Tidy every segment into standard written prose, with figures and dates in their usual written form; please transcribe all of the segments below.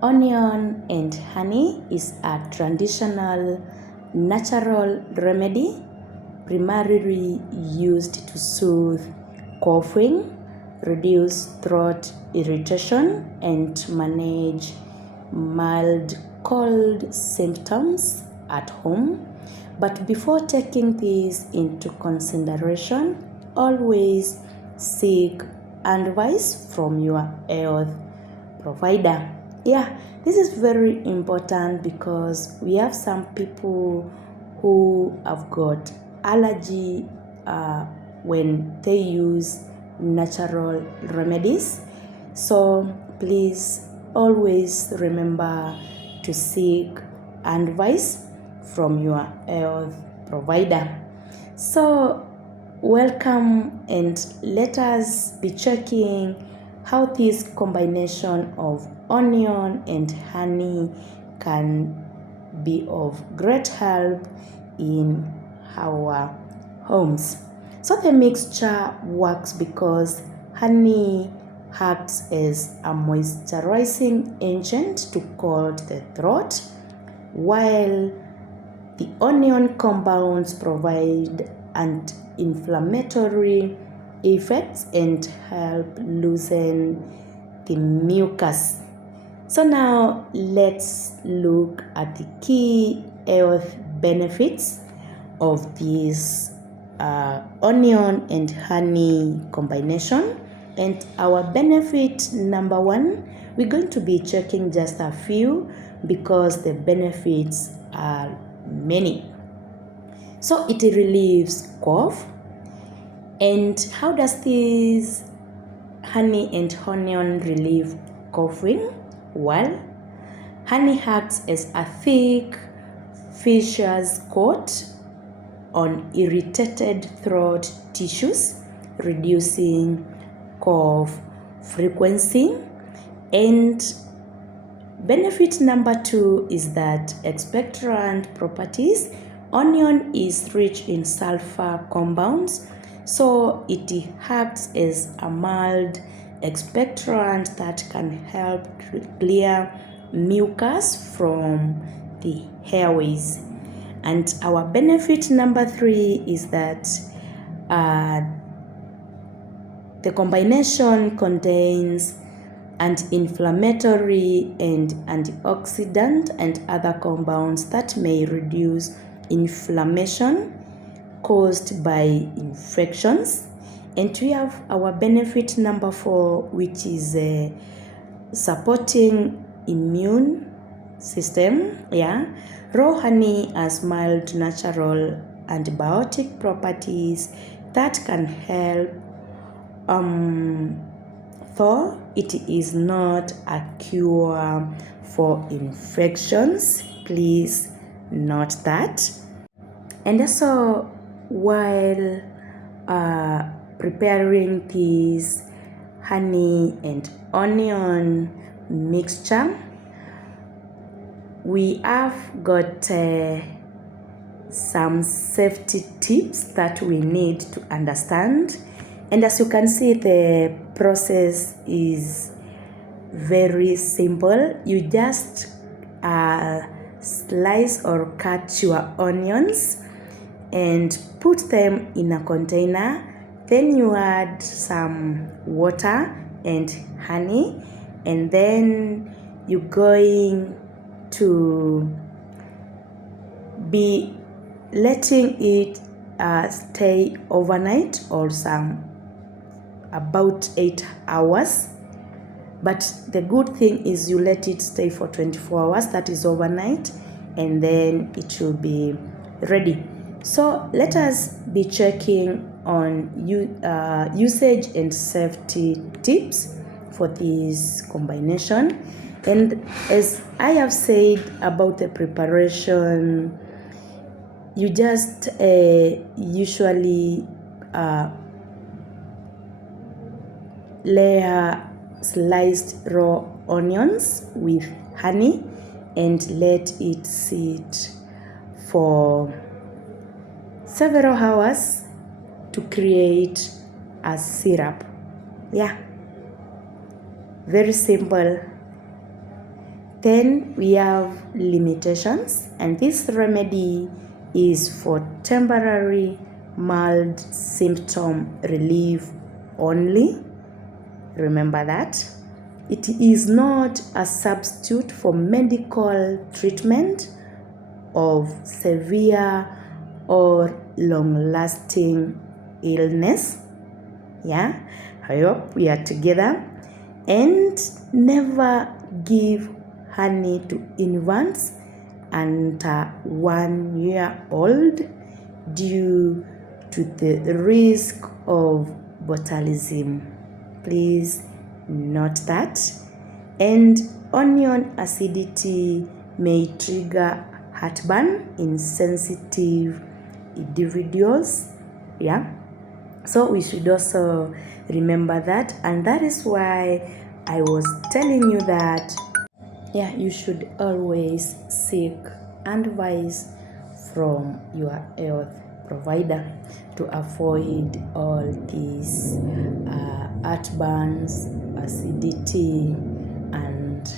Onion and honey is a traditional natural remedy primarily used to soothe coughing, reduce throat irritation, and manage mild cold symptoms at home. But before taking this into consideration, always seek advice from your health provider. Yeah, this is very important because we have some people who have got allergy when they use natural remedies. So please always remember to seek advice from your health provider. So welcome, and let us be checking how this combination of onion and honey can be of great help in our homes. So the mixture works because honey acts as a moisturizing agent to coat the throat, while the onion compounds provide anti-inflammatory effects and help loosen the mucus. So now let's look at the key health benefits of this onion and honey combination. And our benefit number one, we're going to be checking just a few because the benefits are many. So it relieves cough. And how does this honey and onion relieve coughing? Well, honey acts as a thick, viscous coat on irritated throat tissues, reducing cough frequency. And benefit number two is that expectorant properties. Onion is rich in sulfur compounds, so it acts as a mild expectorant that can help clear mucus from the airways. And our benefit number three is that the combination contains anti-inflammatory and antioxidant and other compounds that may reduce inflammation caused by infections. And we have our benefit number four, which is supporting immune system. Raw honey has mild natural antibiotic properties that can help, though it is not a cure for infections. Please note that. And also, while preparing this honey and onion mixture, we have got some safety tips that we need to understand. And as you can see, the process is very simple. You just slice or cut your onions and put them in a container. Then you add some water and honey, and then you're going to be letting it stay overnight or about 8 hours. But the good thing is you let it stay for 24 hours, that is overnight, and then it will be ready. So let us be checking on usage and safety tips for this combination. And as I have said about the preparation, you just usually layer sliced raw onions with honey and let it sit for several hours to create a syrup. Very simple. Then we have limitations, and this remedy is for temporary mild symptom relief only. Remember that. It is not a substitute for medical treatment of severe or long-lasting illness. Yeah, I hope we are together. And never give honey to infants under 1 year old due to the risk of botulism. Please note that. And onion acidity may trigger heartburn in sensitive individuals. Yeah, so we should also remember that, and that is why I was telling you that you should always seek advice from your health provider to avoid all these heartburns, acidity, and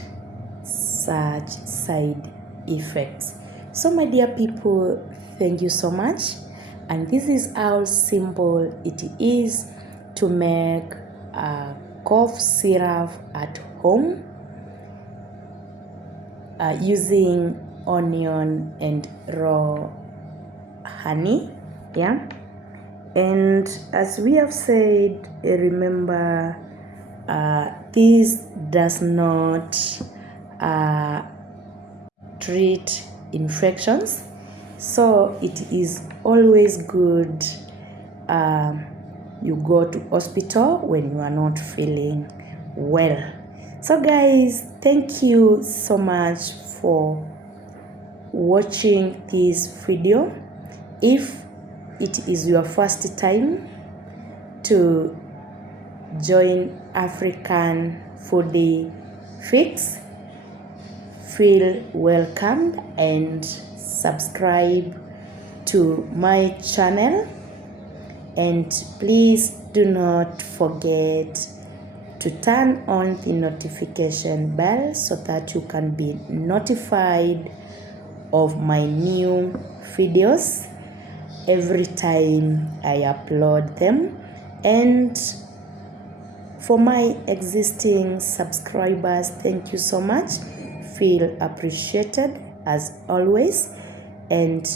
such side effects. So my dear people, thank you so much, and this is how simple it is to make a cough syrup at home using onion and raw honey. Yeah, and as we have said, remember this does not treat infections, so it is always good you go to hospital when you are not feeling well. So guys, thank you so much for watching this video. If it is your first time to join African Foodie Fix, feel welcomed and subscribe to my channel, and please do not forget to turn on the notification bell so that you can be notified of my new videos every time I upload them. And for my existing subscribers, thank you so much. Feel appreciated as always, and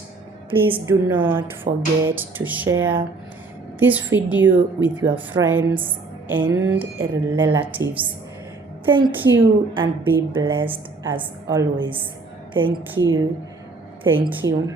please do not forget to share this video with your friends and relatives. Thank you and be blessed as always. Thank you. Thank you.